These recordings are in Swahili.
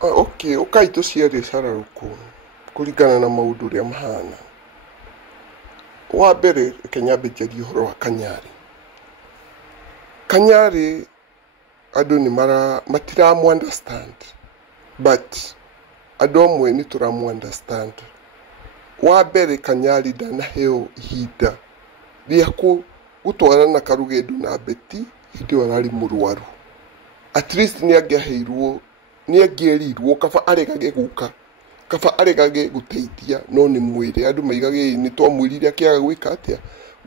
Okay, ukaito ciarĩ cararuku kũringana na maũndũ ũrĩa mahana. Wa mbere reke nyambe njarie ũhoro wa Kanyari. Kanyari andũ matiramu understand, but andũ amwe nĩ tũramu understand. Wa mbere Kanyari ndanaheo ihinda rĩa gũtwarana karũgendo na Betty hĩndĩ ĩyo ararĩ mũrwaru. At least nĩangĩerirwo kaba aregage gũka, kaba aregage gũteithia, no nĩ mwĩre andũ maigage nĩ twamwĩrire akĩaga gwĩka atĩa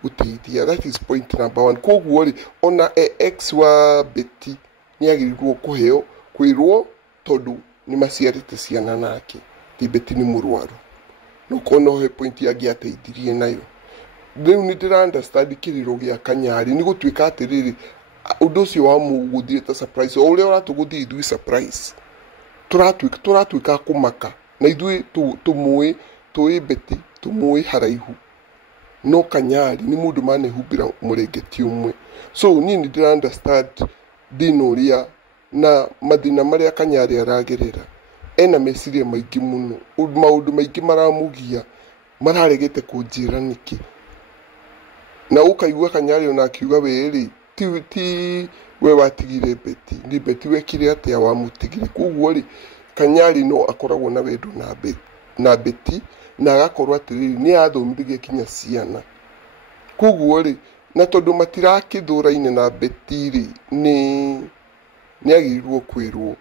gũteithia. That is point number one. Koguo rĩ, ona ex wa Betty nĩagĩrĩirwo kwĩrwo tondũ nĩ maciarĩte ciana nake, ti Betty nĩ mũrwaru. No kono he point angĩateithirie nayo. Rĩu nĩ ndĩra understand kĩrĩro gĩa Kanyari nĩ gũtuĩka atĩrĩrĩ, ũndũ ũcio wa mũgũthire ta surprise, o ũrĩa ũratũgũthie ithuĩ surprise, tũratuĩka kũmaka na ithuĩ tũĩ Betty, tũmũĩ haraihu, no Kanyari nĩ mũndũ manehumbĩra mũrengeti ũmwe. So niĩ nĩ ndĩra understand thĩna ũrĩa na mathĩna marĩa Kanyari aragerera. Ena meciria maingĩ mũno, maũndũ maingĩ maramũgia, mararegete kũnjĩra nĩkĩ. Na ũkaigua Kanyari ona akiuga wĩrĩ ti we watigire Betty, ni Betty wekire atĩa wamũtigire. Koguo rĩ, Kanyari no akoragwo na wendo na Betty, na agakorwo atĩrĩrĩ nĩ athomithagia kinya ciana. Koguo rĩ, na tondũ matirakĩthũraine na Betty rĩ, nĩ agĩrĩirwo kwĩrwo.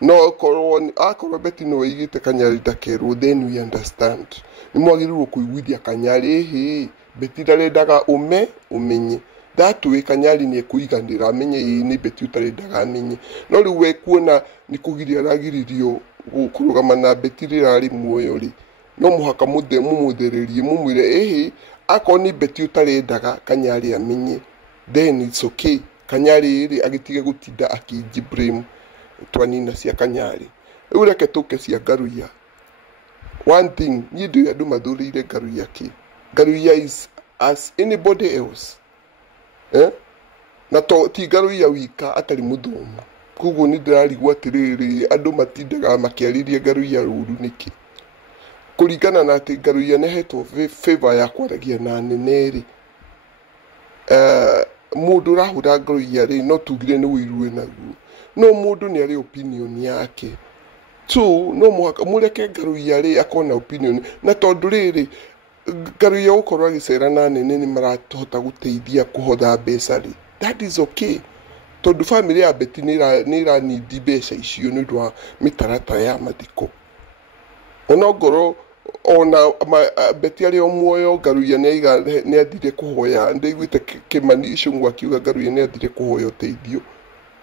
No akorwo Betty no aigĩte Kanyari ndakerwo, then we understand. Nĩ mwagĩrĩirwo kũiguithia Kanyari, Betty ndarendaga ũmenye. That way Kanyari nĩ ekũiganĩra amenye nĩ Betty ũtarendaga amenye. No rĩu we kuona nĩ kũgiria aragiririo kũrũgama na Betty rĩrĩa arĩ muoyo rĩ, no mũhaka mũmũthererie mũmwĩre akorwo nĩ Betty ũtarendaga Kanyari amenye, then it's okay. Kanyari rĩ agĩtige gũtinda akĩnji blame twanina cia Kanyari. Rĩu reke tũke cia Ngaruiya. One thing, niĩ ndĩ andũ mathũrĩire Ngaruiya kĩ. Ngaruiya is as anybody else. Na ti Ngaruiya wika atarĩ mũthomu. Koguo nĩ ndĩrarigwo atĩrĩrĩ andũ matindaga makĩarĩria Ngaruiya rũru nĩkĩ. Kũringana na atĩ Ngaruiya nĩahetwo favor ya kwaragia na nene rĩ, mũndũ ũrahũra Ngaruiya rĩ no tugire nĩ wĩirue naguo. No mũndũ nĩ arĩ opinion yake. So no mũhaka mũreke Ngaruiya rĩ akona opinion. Na tondũ rĩrĩ Ngaruiya gũkorwo agĩcera na nene nĩ marahota gũteithia kũhotha mbeca rĩ, that is okay. Tondũ family ya Betty nĩ iranidi mbeca icio nĩ ũndũ wa mĩtaratara ya mathiko. Ona Betty arĩ o muoyo, Ngaruiya nĩ athire kũhoya, ndaiguĩte Kĩmani Ichung'wa akiuga Ngaruiya nĩ athire kũhoya ũteithio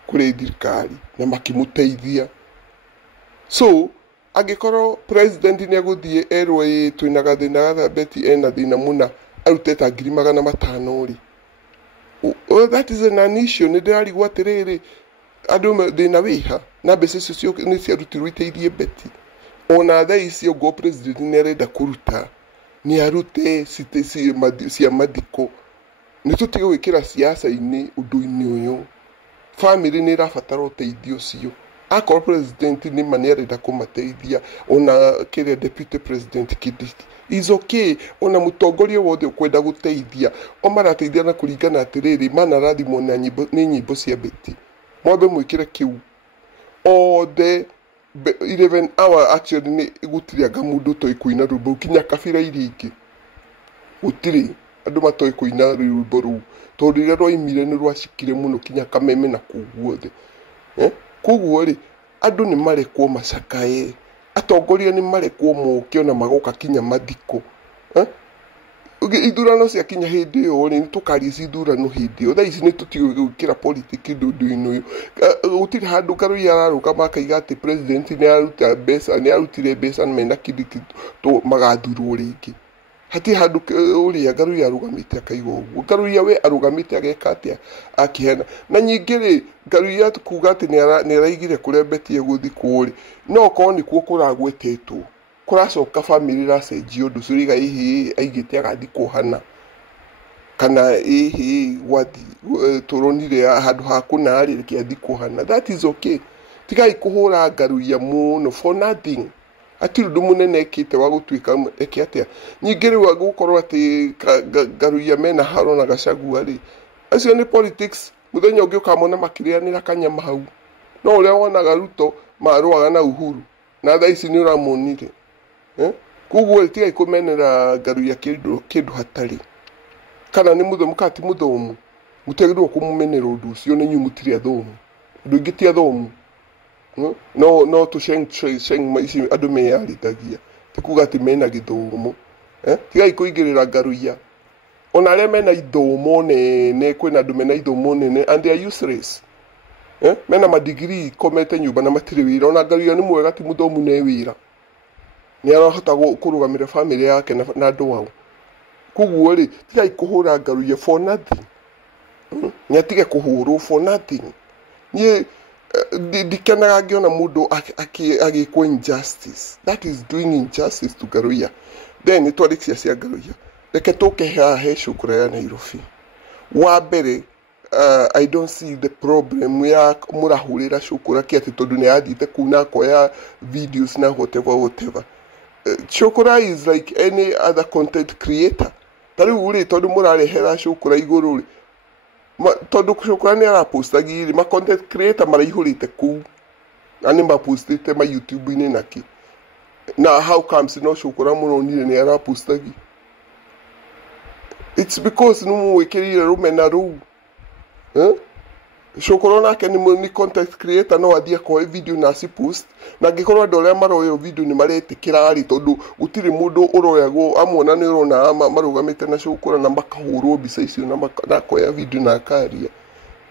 kũrĩ thirikari na makĩmũteithia. So angĩkorwo president nĩ agũthiĩ erwo twĩna gathĩna gatha Betty ena thĩna mũna arute ta 500,000 rĩ, that is an issue. Nĩ ndĩrarigwo atĩrĩrĩ andũ thĩna wĩha na mbeca icio nĩ ciarutirwo iteithie Betty. Ona thaa icio ngo president nĩ arenda kũruta nĩ arute cia mathiko. Nĩ tũtige gwĩkĩra siasa-inĩ ũndũ-inĩ ũyũ. Family nĩ ĩrabatara ũteithio ũcio. Akorwo president nĩ mani arenda kũmateithia, ona kĩrĩa deputy president Kindiki, is okay. Ona mũtongoria wothe ũkwenda gũteithia, o marateithia na kũringana atĩrĩrĩ manarathimwo nĩ nyĩmbo cia Betty. Mwambe mwĩkĩre kĩu. O the 11 hour actually nĩ gũtirĩ anga mũndũ ũtoĩ kũina rwĩmbo kinya kabira iria ingĩ. Gũtirĩ andũ matoĩ kũina rwĩmbo rũu. Tondũ rĩrĩa rwaimire nĩ rwacikire mũno kinya Kameme na kũu guothe. Koguo rĩ, andũ nĩ marekwo macakae, atongoria nĩ marekwo moke ona magoka kinya mathiko. Ithurano cia kinya hĩndĩ ĩyo rĩ, nĩ tũkaria ithurano hĩndĩ ĩyo. Thaa ici nĩ tũtige gwĩkĩra politiki ũndũ-inĩ ũyũ. Gũtirĩ handũ Ngaruiya ararũgama akaiga atĩ president nĩ aruta mbeca, nĩ arutire mbeca mena Kindiki magathurwo rĩngĩ. Hatirĩ handũ ũrĩa Ngaruiya arũgamĩte akaiga ũguo. Ngaruiya we arũgamĩte ageka atĩa akĩhena. Na nyingĩ rĩ, Ngaruiya kuuga atĩ nĩ araigire kũrĩa Betty egũthikwo rĩ, no okorwo nĩkuo kũragwetetwo, kũracoka family ĩracenjia ũndũ ũcio rĩga aigĩte agathikwo hana. Kana gwathi tũronire handũ ha kũna rĩ athikwo hana. That is okay. tigai kuhura ngaruia muno for nothing atiru munene ekite wa gutwika ekiatia nyingiri wa gukorwo ati ngaruia mena haro na Gachagua ri acio ni politics muthenya ungi ukamona makirianira kanyama hau no uria wonaga Ruto marwaga na Uhuru na thaici ni uramonire kuguo tigai kumenera ngaruia kindu hatari kana ni muthomu kati muthomu mutegirwo kumumenera undu ucio ni nyumutire athomu ndu ingiti athomu no to sheng maici andu meyarithagia tikuga ati mena githomo tigai kuigirira ngaruia ona aria mena ithomo nene kwina andu mena ithomo nene and they are useless mena madigiri komete nyumba na matire wira ona ngaruia ni mwega ti muthomu ne wira ni arahota kurugamira family yake na andu wao kuguo ri tigai kuhura ngaruia for nothing nyatige kuhurwo for nothing nie dikenaga ngiona mundu agikwo injustice that is doing injustice to Ngaruia then twalixia cia Ngaruia reke tuke he shukura ya Nairobi wa mbere I don't see the problem ya murahurira shukura kiati tondu ni athite kuna koya videos na whatever shukura is like any other content creator tari uri tondu murarehera shukura iguru tondu shukura ni arapostagi ma content creator maraihurite ku ani mapostite ma YouTube ni naki na how comes no shukura muronire ni arapostagi it's because no wekirire rumena ru shukura nake ni content creator no athia ko video na si post na gikorwa ndore maroyo video ni maretikira ari tondu gutiri mundu uroyagwo amona ni urona marugamite na shukura na makahurwo bica icio na koya video na karia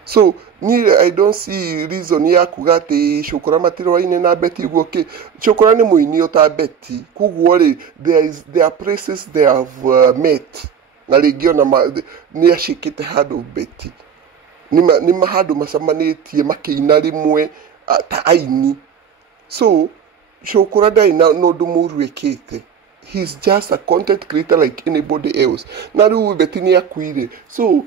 so I don't see reason ya kugati shukura matirwaine na beti guoke shukura ni muini ota beti kuguo ri there are places they have met na region ni ashikite hard of beti ni mahadu masamanitie makiina rimwe ta aini so shukura dai no dumuru ekete he's just a content creator like anybody else na ru betini akwire so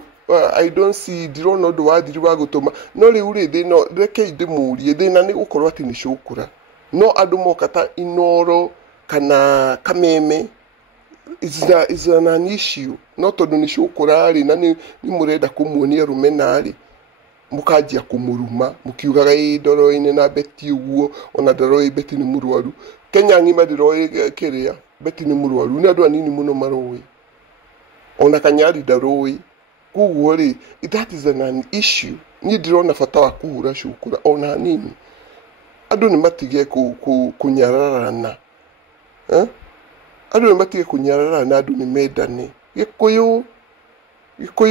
I don't see diro no do adiri wa gutuma no ri uri de no reke idemurie de na ni gukorwa ati ni shukura no adumo kata inoro kana kameme is an issue no tondu ni shukura ari na ni murenda kumuonia rumenari mukajia kumuruma mukiugaga idoro-ine na beti uguo ona ndoro beti ni murwaru Kenya ngima ndiro kiria beti ni murwaru ni andu anini muno maroi ona kanyari ndaroi kuguo ri that is an issue ni ndirona fata wa kuhura shukura ona nini andu ni matige kunyararana andu ni matige kunyararana andu ni medane gikuyu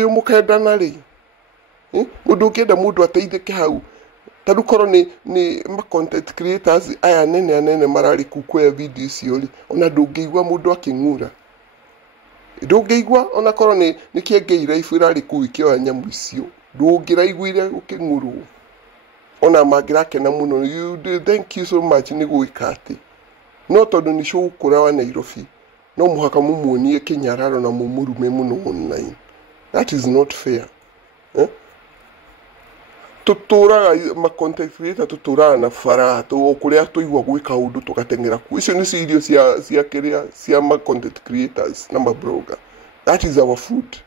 mukendana ri mundu ukenda mundu ateithike hau tadu korwo ni ma content creators aya nene marari kukwea video icio ri ona ndungiigwa mundu aking'ura ndungiigwa ona korwo ni kiengeira ifurari kuikio nyamu icio ndungiraiguire uking'urwo ona mangirakena muno thank you so much ni gwikati no tondu ni shukura wa Nairobi no muhaka mumuonie kinyararo na mumurume muno online that is not fair tutura ma content creator tutura na fara to kuria tuigwa gwika undu tukatengera ku icio ni serious cia kiria cia ma content creators na ma blogger that is our food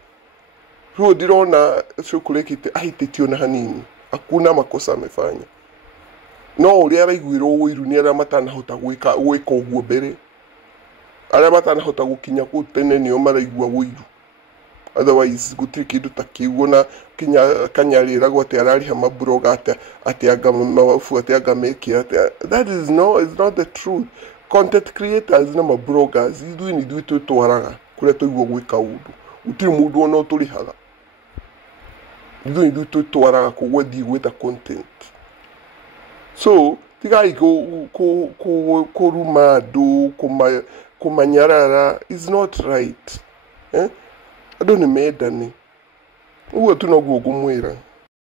ro dirona shukurekite aititio na hanini hakuna makosa amefanya no uria araiguirwo wiru ni ara matanahota gwika uguo mbere ara matanahota gukinya ku tene nio maraigua wiru otherwise gutiri kindu takiugo na kanyarira gwate arari ha mabroga ati mawafu ati agamekia that is not the truth content creators na mabloggers ni twaraga kuria tuigwo gwika undu utiri mundu ona uturihaga ni twaraga kugwethi gwita content so tigai kuruma andu kumanyarara is not right andu ni medani uguo tu noguo ngumwira